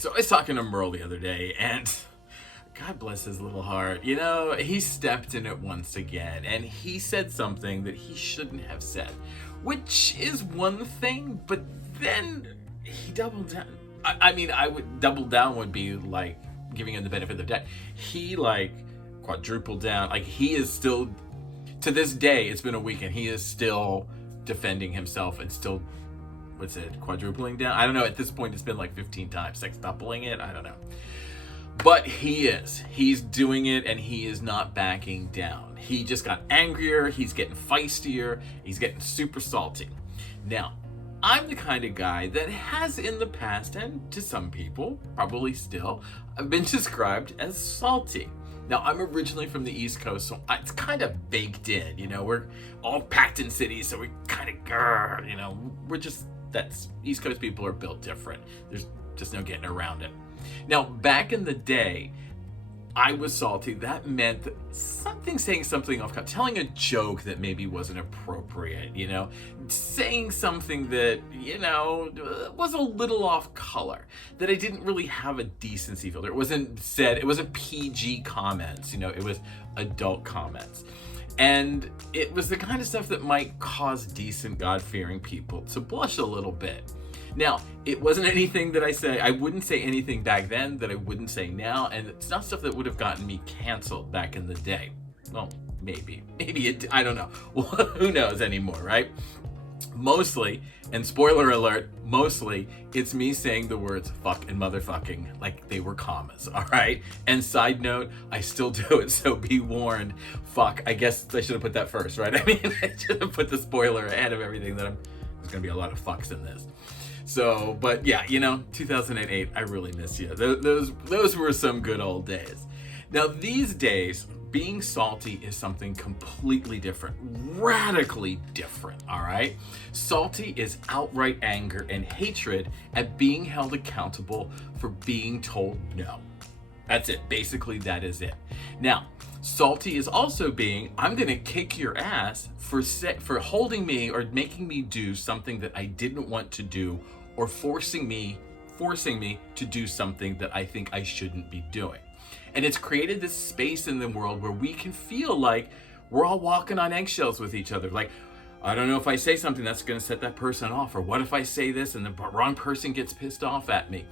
So I was talking to Merle the other day, and God bless his little heart. He stepped in it once again, and he said something that he shouldn't have said, which is one thing, but then he doubled down. I would double down would be like giving him the benefit of the doubt. He like quadrupled down. Like he is still, to this day, it's been a week, and he is still defending himself and still, what's it, quadrupling down? I don't know. At this point, it's been like 15 times, sextupling it. I don't know. But he's doing it, and he is not backing down. He just got angrier. He's getting feistier. He's getting super salty. Now, I'm the kind of guy that has in the past, and to some people, probably still, I've been described as salty. Now, I'm originally from the East Coast, so it's kind of baked in, we're all packed in cities, so we kind of, we're just, that's, East Coast people are built different. There's just no getting around it. Now, back in the day, I was salty. That meant that saying something off, telling a joke that maybe wasn't appropriate, saying something that, was a little off color, that I didn't really have a decency filter. It wasn't PG comments, it was adult comments. And it was the kind of stuff that might cause decent, God-fearing people to blush a little bit. Now, it wasn't anything that I wouldn't say anything back then that I wouldn't say now, and it's not stuff that would have gotten me canceled back in the day. Well, maybe I don't know. Well, who knows anymore, right? Mostly, and spoiler alert, mostly, it's me saying the words fuck and motherfucking like they were commas, all right? And side note, I still do it, so be warned. Fuck, I guess I should have put that first, right? I should have put the spoiler ahead of everything there's gonna be a lot of fucks in this. So, but yeah, 2008, I really miss you. Those were some good old days. Now, these days, being salty is something completely different, radically different, all right? Salty is outright anger and hatred at being held accountable for being told no. That's it. Basically, that is it. Now, salty is also being, I'm going to kick your ass for holding me or making me do something that I didn't want to do, or forcing me to do something that I think I shouldn't be doing. And it's created this space in the world where we can feel like we're all walking on eggshells with each other. Like, I don't know if I say something that's going to set that person off, or what if I say this and the wrong person gets pissed off at me?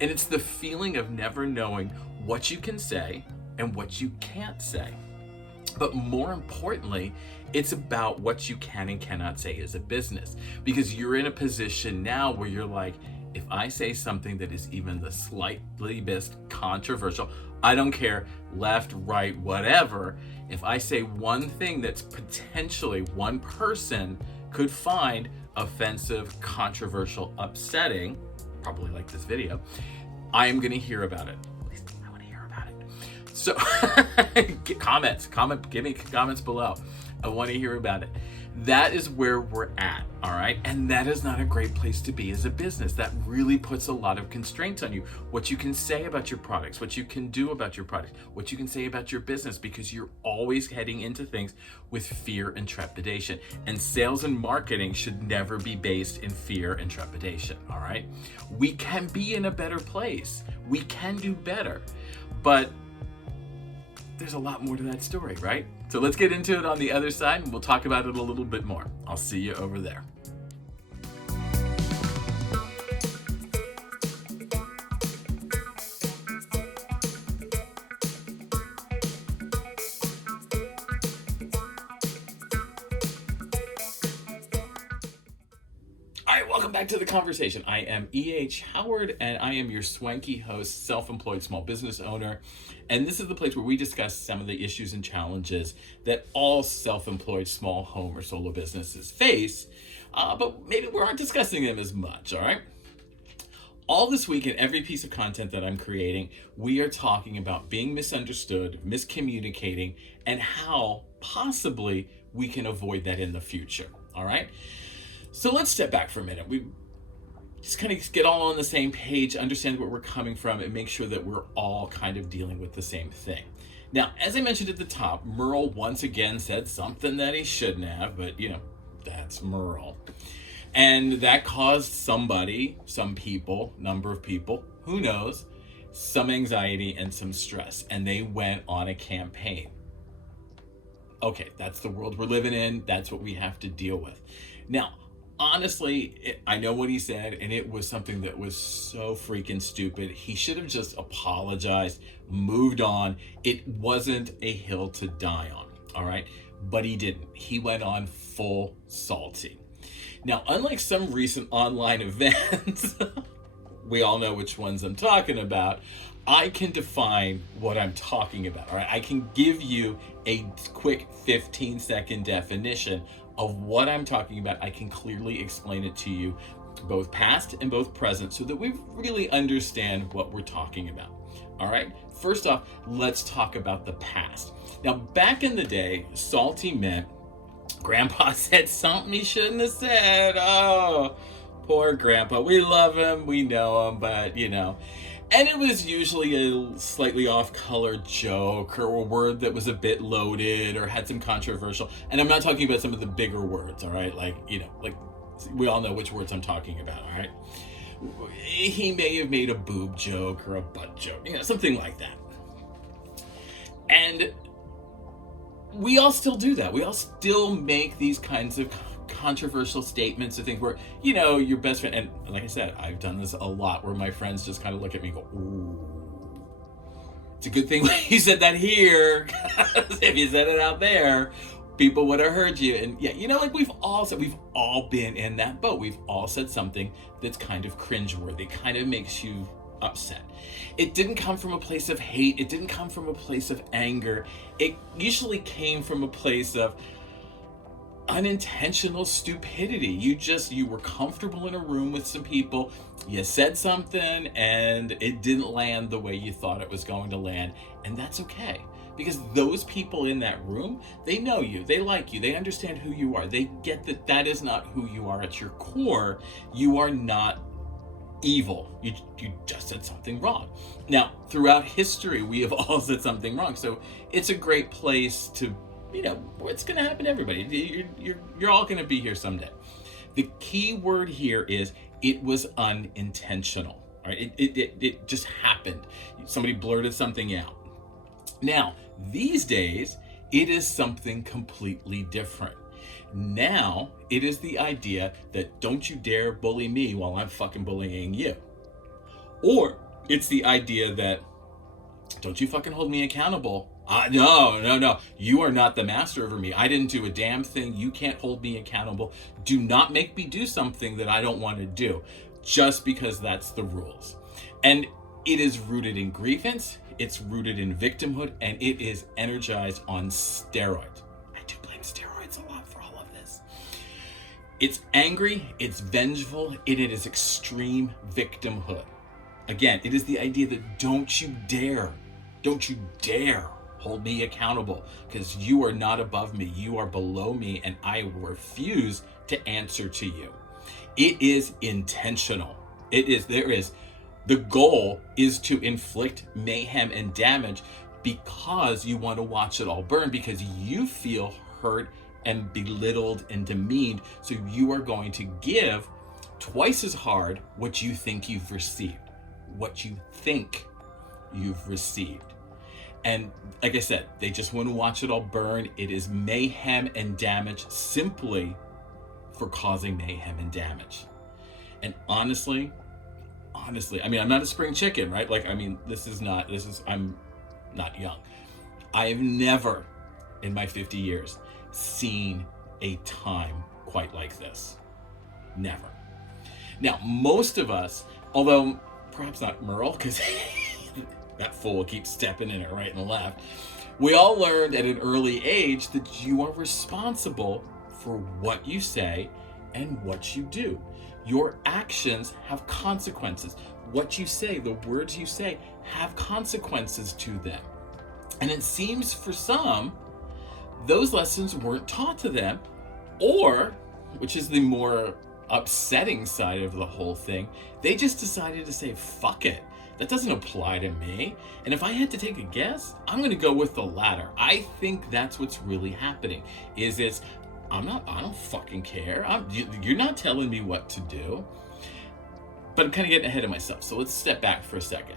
And it's the feeling of never knowing what you can say and what you can't say. But more importantly, it's about what you can and cannot say as a business, because you're in a position now where you're like, if I say something that is even the slightly bit controversial, I don't care, left, right, whatever, if I say one thing that's potentially one person could find offensive, controversial, upsetting, probably like this video, I am going to hear about it. At least I want to hear about it. So give me comments below. I want to hear about it. That is where we're at, all right? And that is not a great place to be as a business. That really puts a lot of constraints on you. What you can say about your products, what you can do about your products, what you can say about your business, because you're always heading into things with fear and trepidation. And sales and marketing should never be based in fear and trepidation, all right? We can be in a better place. We can do better. But there's a lot more to that story, right? So let's get into it on the other side, and we'll talk about it a little bit more. I'll see you over there. All right, welcome back to the conversation. I am E.H. Howard, and I am your swanky host, self-employed small business owner. And this is the place where we discuss some of the issues and challenges that all self-employed small home or solo businesses face, but maybe we aren't discussing them as much, all right? All this week, in every piece of content that I'm creating, we are talking about being misunderstood, miscommunicating, and how possibly we can avoid that in the future, all right? So let's step back for a minute. We just kind of get all on the same page, understand where we're coming from, and make sure that we're all kind of dealing with the same thing. Now, as I mentioned at the top, Merle once again said something that he shouldn't have, but that's Merle. And that caused some people, number of people, who knows, some anxiety and some stress, and they went on a campaign. Okay, that's the world we're living in. That's what we have to deal with. Now, honestly, I know what he said, and it was something that was so freaking stupid. He should have just apologized, moved on. It wasn't a hill to die on, all right? But he didn't. He went on full salty. Now, unlike some recent online events, we all know which ones I'm talking about, I can define what I'm talking about, all right? I can give you a quick 15-second definition of what I'm talking about. I can clearly explain it to you, both past and both present, so that we really understand what we're talking about, all right? First off, let's talk about the past. Now, back in the day, salty meant Grandpa said something he shouldn't have said. Oh, poor Grandpa. We love him, we know him, but you know. And it was usually a slightly off-color joke or a word that was a bit loaded or had some controversial. And I'm not talking about some of the bigger words, all right? Like, you know, like we all know which words I'm talking about, all right? He may have made a boob joke or a butt joke, you know, something like that. And we all still do that. We all still make these kinds of controversial statements or things where, you know, your best friend, and like I said, I've done this a lot where my friends just kind of look at me and go, ooh, it's a good thing you said that here, because if you said it out there, people would have heard you. And yeah, you know, like we've all been in that boat. We've all said something that's kind of cringeworthy, kind of makes you upset. It didn't come from a place of hate. It didn't come from a place of anger. It usually came from a place of unintentional stupidity. You were comfortable in a room with some people, you said something and it didn't land the way you thought it was going to land, and that's okay, because those people in that room, they know you, they like you, they understand who you are, they get that that is not who you are at your core. You are not evil. You just said something wrong. Now, throughout history, we have all said something wrong, so it's a great place to, you know, it's going to happen to everybody. You're all going to be here someday. The key word here is it was unintentional. All right, it just happened. Somebody blurted something out. Now, these days, it is something completely different. Now, it is the idea that don't you dare bully me while I'm fucking bullying you. Or it's the idea that don't you fucking hold me accountable. No. You are not the master over me. I didn't do a damn thing. You can't hold me accountable. Do not make me do something that I don't want to do just because that's the rules. And it is rooted in grievance. It's rooted in victimhood, and it is energized on steroids. I do blame steroids a lot for all of this. It's angry, it's vengeful, it is extreme victimhood. Again, it is the idea that don't you dare hold me accountable, because you are not above me, you are below me, and I refuse to answer to you. It is intentional. The goal is to inflict mayhem and damage because you want to watch it all burn, because you feel hurt and belittled and demeaned. So you are going to give twice as hard what you think you've received. And like I said, they just want to watch it all burn. It is mayhem and damage simply for causing mayhem and damage. And honestly, I mean, I'm not a spring chicken, right? Like, I mean, I'm not young. I have never in my 50 years seen a time quite like this. Never. Now, most of us, although perhaps not Merle, because that fool keeps stepping in it right and left, we all learned at an early age that you are responsible for what you say and what you do. Your actions have consequences. What you say, the words you say, have consequences to them. And it seems for some, those lessons weren't taught to them, or, which is the more upsetting side of the whole thing, they just decided to say, fuck it. That doesn't apply to me. And if I had to take a guess, I'm going to go with the latter. I think that's what's really happening. I don't fucking care. You're not telling me what to do. But I'm kind of getting ahead of myself, so let's step back for a second.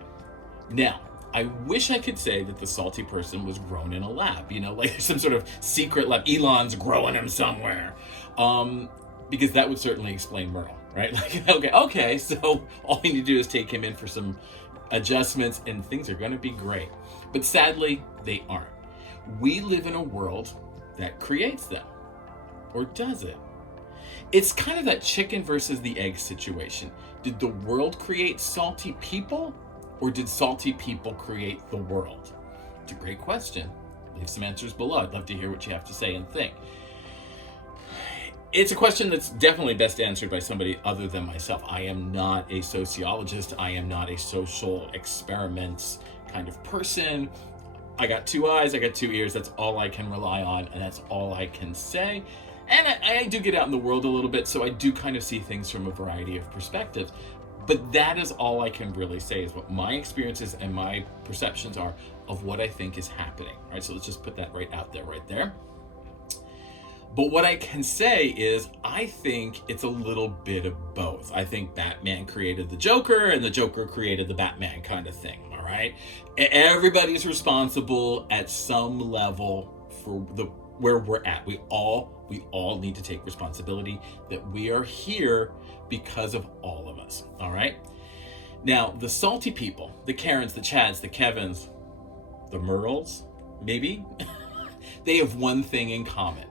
Now, I wish I could say that the salty person was grown in a lab, like some sort of secret lab. Elon's growing him somewhere. Because that would certainly explain Merle, right? Like, okay, so all you need to do is take him in for some adjustments and things are going to be great. But sadly, they aren't. We live in a world that creates them. Or does it? It's kind of that chicken versus the egg situation. Did the world create salty people? Or did salty people create the world? It's a great question. Leave some answers below. I'd love to hear what you have to say and think. It's a question that's definitely best answered by somebody other than myself. I am not a sociologist. I am not a social experiments kind of person. I got 2 eyes, I got 2 ears. That's all I can rely on, and that's all I can say. And I do get out in the world a little bit, so I do kind of see things from a variety of perspectives. But that is all I can really say, is what my experiences and my perceptions are of what I think is happening. All right, so let's just put that right out there, right there. But what I can say is I think it's a little bit of both. I think Batman created the Joker and the Joker created the Batman kind of thing, all right? Everybody's responsible at some level for where we're at. We all need to take responsibility that we are here because of all of us, all right? Now, the salty people, the Karens, the Chads, the Kevins, the Merles, maybe, they have one thing in common.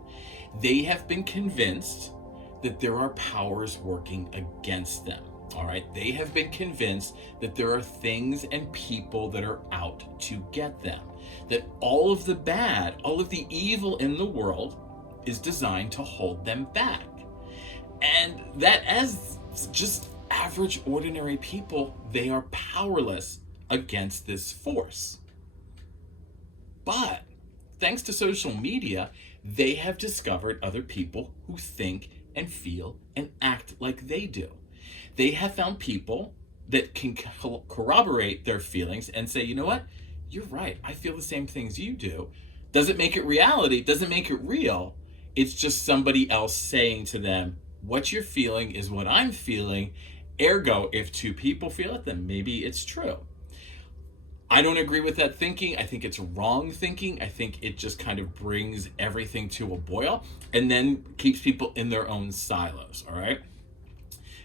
They have been convinced that there are powers working against them, all right? They have been convinced that there are things and people that are out to get them, that all of the bad, all of the evil in the world is designed to hold them back. And that as just average, ordinary people, they are powerless against this force. But thanks to social media, they have discovered other people who think and feel and act like they do. They have found people that can corroborate their feelings and say, you know what? You're right. I feel the same things you do. Doesn't make it reality, doesn't make it real. It's just somebody else saying to them, what you're feeling is what I'm feeling. Ergo, if 2 people feel it, then maybe it's true. I don't agree with that thinking. I think it's wrong thinking. I think it just kind of brings everything to a boil and then keeps people in their own silos, all right?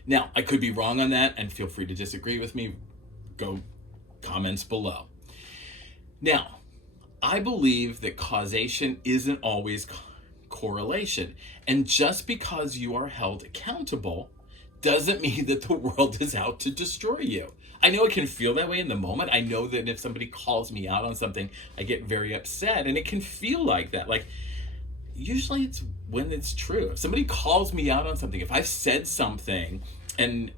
Now, I could be wrong on that, and feel free to disagree with me. Go comments below. Now, I believe that causation isn't always correlation. And just because you are held accountable doesn't mean that the world is out to destroy you. I know it can feel that way in the moment. I know that if somebody calls me out on something, I get very upset, and it can feel like that. Like, usually it's when it's true. If somebody calls me out on something, if I've said something and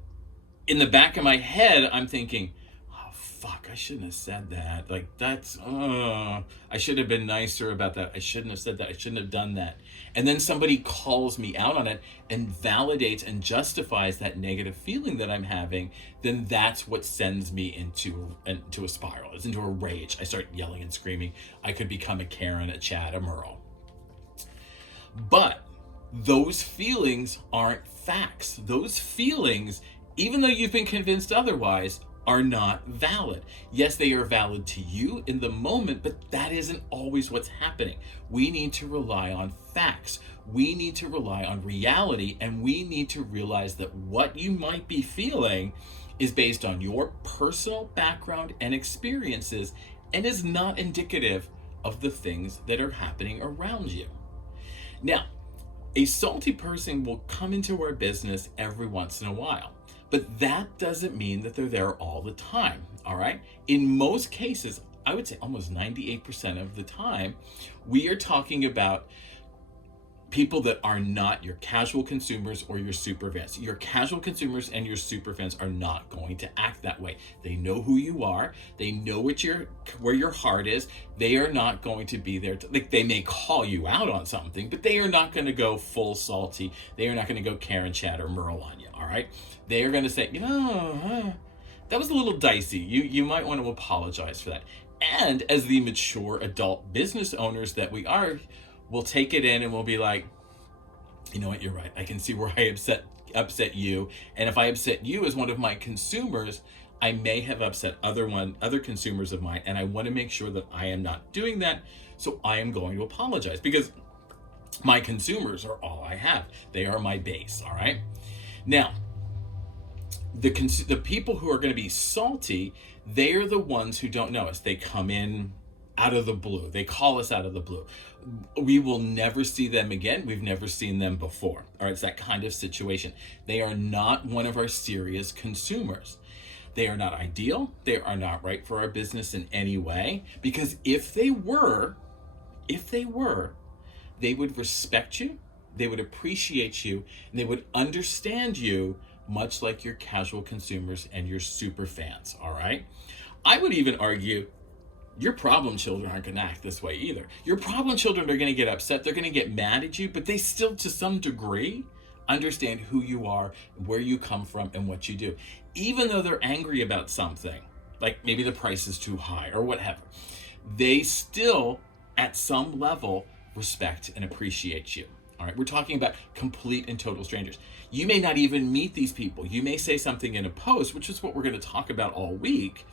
in the back of my head, I'm thinking, oh, fuck, I shouldn't have said that. Like, that's, I should have been nicer about that. I shouldn't have said that. I shouldn't have done that. And then somebody calls me out on it and validates and justifies that negative feeling that I'm having, then that's what sends me into a spiral. It's into a rage. I start yelling and screaming. I could become a Karen, a Chad, a Merle. But those feelings aren't facts. Those feelings, even though you've been convinced otherwise, are not valid. Yes, they are valid to you in the moment, but that isn't always what's happening. We need to rely on facts. We need to rely on reality, and we need to realize that what you might be feeling is based on your personal background and experiences and is not indicative of the things that are happening around you. Now, a salty person will come into our business every once in a while. But that doesn't mean that they're there all the time, all right? In most cases, I would say almost 98% of the time, we are talking about people that are not your casual consumers or your super fans. Your casual consumers and your super fans are not going to act that way. They know who you are. They know where your heart is. They are not going to be there. Like, they may call you out on something, but they are not going to go full salty. They are not going to go Karen, Chad, or Merle on you, all right? They are going to say, that was a little dicey. You might want to apologize for that. And as the mature adult business owners that we are, we'll take it in and we'll be like, you know what, you're right. I can see where I upset you. And if I upset you as one of my consumers, I may have upset other consumers of mine, and I want to make sure that I am not doing that. So I am going to apologize, because my consumers are all I have. They are my base, all right? Now, the people who are going to be salty, they are the ones who don't know us. They come in out of the blue. They call us out of the blue. We will never see them again. We've never seen them before. All right, it's that kind of situation. They are not one of our serious consumers. They are not ideal. They are not right for our business in any way, because if they were, they would respect you, they would appreciate you, and they would understand you, much like your casual consumers and your super fans, all right? I would even argue your problem children aren't going to act this way either. Your problem children are going to get upset, they're going to get mad at you, but they still, to some degree, understand who you are, where you come from, and what you do. Even though they're angry about something, like maybe the price is too high or whatever, they still, at some level, respect and appreciate you. All right, we're talking about complete and total strangers. You may not even meet these people. You may say something in a post, which is what we're going to talk about all week.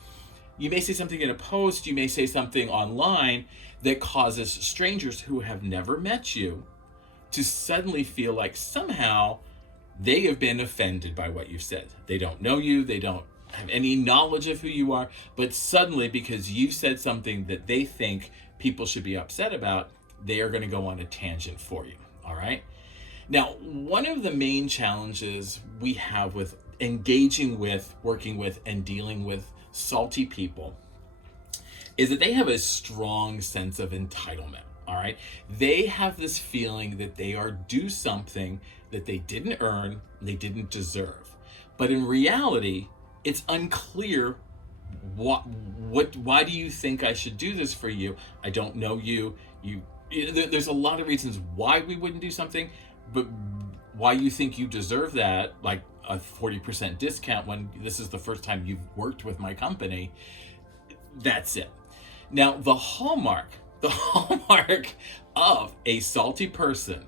You may say something in a post, you may say something online that causes strangers who have never met you to suddenly feel like somehow they have been offended by what you've said. They don't know you, they don't have any knowledge of who you are, but suddenly, because you've said something that they think people should be upset about, they are going to go on a tangent for you. All right. Now, one of the main challenges we have with engaging with, working with, and dealing with salty people is that they have a strong sense of entitlement. All right. They have this feeling that they are due something that they didn't earn, they didn't deserve. But in reality, it's unclear why do you think I should do this for you? I don't know you. There's a lot of reasons why we wouldn't do something, but why you think you deserve that, like a 40% discount when this is the first time you've worked with my company, that's it. Now, the hallmark of a salty person,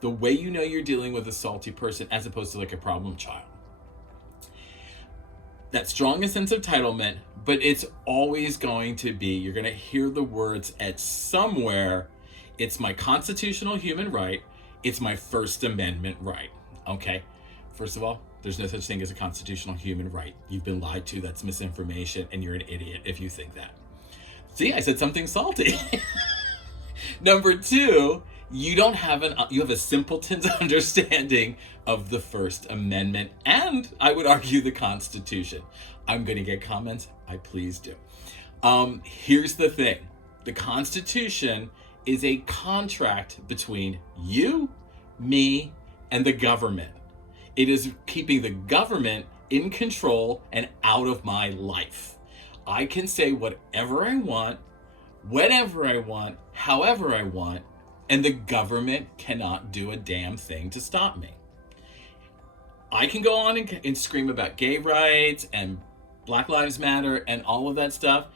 the way you know you're dealing with a salty person as opposed to like a problem child, that strong sense of entitlement, but it's always going to be, you're going to hear the words at somewhere, it's my constitutional human right, it's my First Amendment right, okay? First of all, there's no such thing as a constitutional human right. You've been lied to, that's misinformation, and you're an idiot if you think that. See, I said something salty. Number two, you have a simpleton's understanding of the First Amendment, and I would argue the Constitution. I'm going to get comments. I please do. Here's the thing. The Constitution is a contract between you, me, and the government. It is keeping the government in control and out of my life. I can say whatever I want, whenever I want, however I want, and the government cannot do a damn thing to stop me. I can go on and scream about gay rights and Black Lives Matter and all of that stuff.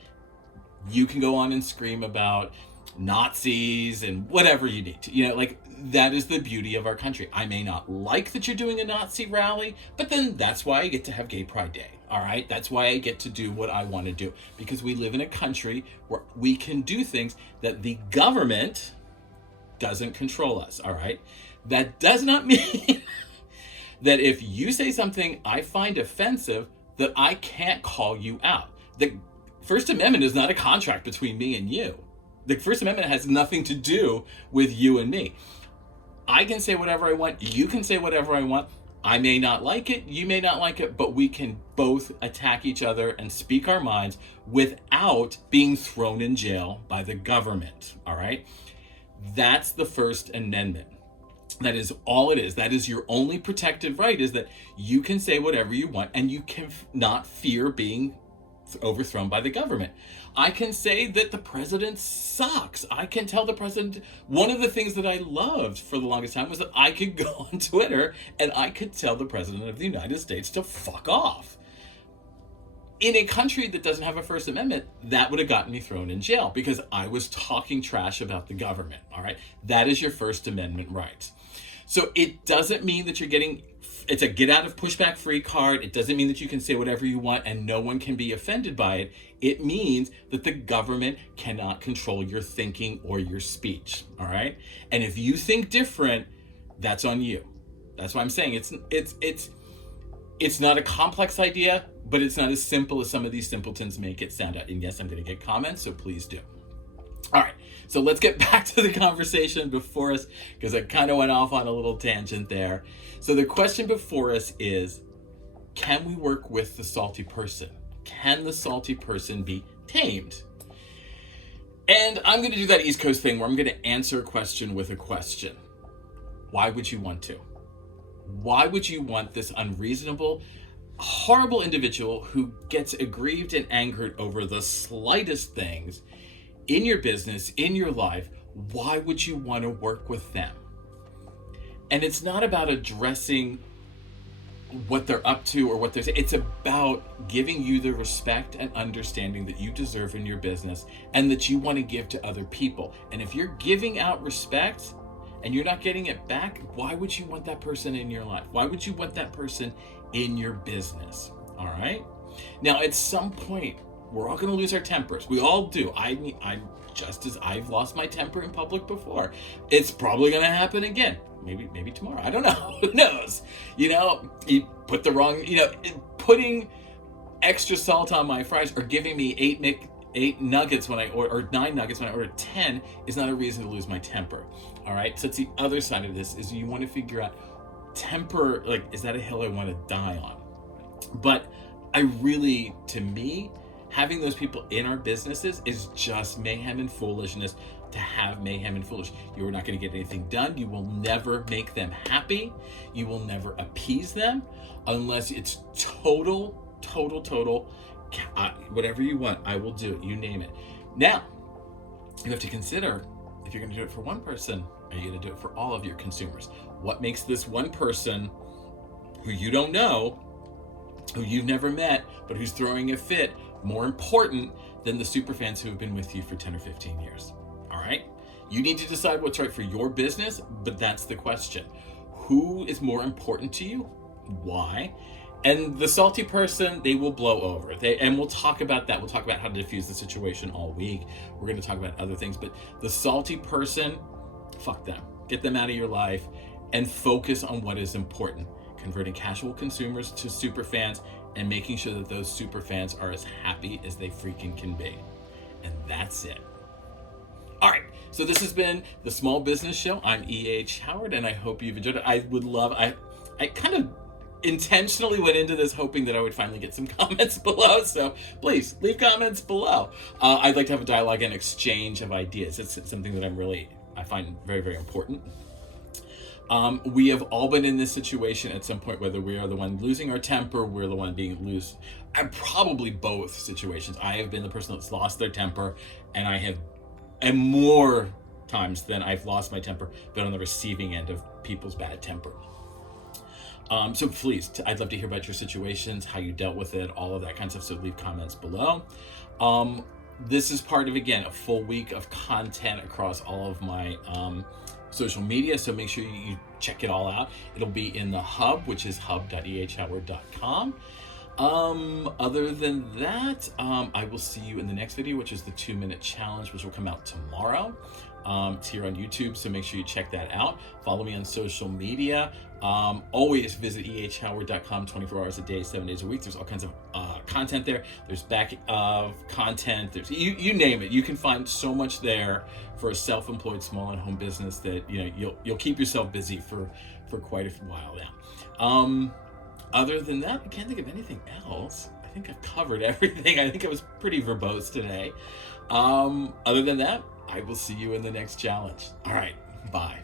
You can go on and scream about Nazis and whatever you need to. Like, that is the beauty of our country. I may not like that you're doing a Nazi rally, but then that's why I get to have Gay Pride Day. All right, that's why I get to do what I want to do, because we live in a country where we can do things that the government doesn't control us. All right, that does not mean that if you say something I find offensive, that I can't call you out. The First Amendment is not a contract between me and you. The First Amendment has nothing to do with you and me. I can say whatever I want. You can say whatever I want. I may not like it. You may not like it, but we can both attack each other and speak our minds without being thrown in jail by the government. All right. That's the First Amendment. That is all it is. That is your only protected right, is that you can say whatever you want and you can not fear being overthrown by the government. I can say that the president sucks. I can tell the president, one of the things that I loved for the longest time was that I could go on Twitter and I could tell the president of the United States to fuck off. In a country that doesn't have a First Amendment, that would have gotten me thrown in jail because I was talking trash about the government. All right. That is your First Amendment rights. So it doesn't mean that you're getting it's a get out of pushback free card. It doesn't mean that you can say whatever you want and no one can be offended by it. It means that the government cannot control your thinking or your speech. All right. And if you think different, that's on you. That's why I'm saying it's not a complex idea, but it's not as simple as some of these simpletons make it sound out. And yes, I'm going to get comments, so please do. All right, so let's get back to the conversation before us, because I kind of went off on a little tangent there. So the question before us is, can we work with the salty person? Can the salty person be tamed? And I'm going to do that East Coast thing where I'm going to answer a question with a question. Why would you want to? Why would you want this unreasonable, horrible individual who gets aggrieved and angered over the slightest things in your business, in your life? Why would you want to work with them? And it's not about addressing what they're up to or what they're saying. It's about giving you the respect and understanding that you deserve in your business and that you want to give to other people. And if you're giving out respect and you're not getting it back, why would you want that person in your life? Why would you want that person in your business? All right. Now, at some point, we're all going to lose our tempers. We all do. I'm just as I've lost my temper in public before. It's probably going to happen again. Maybe tomorrow. I don't know. Who knows? You put the wrong, putting extra salt on my fries or giving me eight nuggets when I order, or 9 nuggets when I order 10 is not a reason to lose my temper. All right. So it's the other side of this is you want to figure out temper, like, is that a hill I want to die on? But to me, having those people in our businesses is just mayhem and foolishness to have mayhem and foolish. You are not going to get anything done. You will never make them happy. You will never appease them unless it's total, whatever you want, I will do it. You name it. Now, you have to consider, if you're going to do it for one person, are you going to do it for all of your consumers? What makes this one person who you don't know, who you've never met, but who's throwing a fit, more important than the superfans who have been with you for 10 or 15 years? All right? You need to decide what's right for your business, but that's the question. Who is more important to you? Why? And the salty person, they will blow over. And we'll talk about that. We'll talk about how to diffuse the situation all week. We're going to talk about other things, but the salty person, fuck them. Get them out of your life and focus on what is important. Converting casual consumers to super fans and making sure that those super fans are as happy as they freaking can be. And that's it. All right. So this has been the Small Business Show. I'm E.H. Howard, and I hope you've enjoyed it. I kind of intentionally went into this hoping that I would finally get some comments below. So please leave comments below. I'd like to have a dialogue and exchange of ideas. It's something that I find very, very important. We have all been in this situation at some point, whether we are the one losing our temper, we're the one being loose. Probably both situations. I have been the person that's lost their temper, and more times than I've lost my temper, been on the receiving end of people's bad temper. So please, I'd love to hear about your situations, how you dealt with it, all of that kind of stuff. So leave comments below. This is part of, again, a full week of content across all of my social media, so make sure you check it all out. It'll be in the hub, which is hub.ehhoward.com. Other than that, I will see you in the next video, which is the 2-minute challenge, which will come out tomorrow. It's here on YouTube, so make sure you check that out. Follow me on social media. Always visit ehhoward.com 24 hours a day, 7 days a week. There's all kinds of content there. There's back of content. There's you name it. You can find so much there for a self-employed small and home business that you'll keep yourself busy for quite a while now. Other than that, I can't think of anything else. I think I've covered everything. I think I was pretty verbose today. Other than that, I will see you in the next challenge. All right, bye.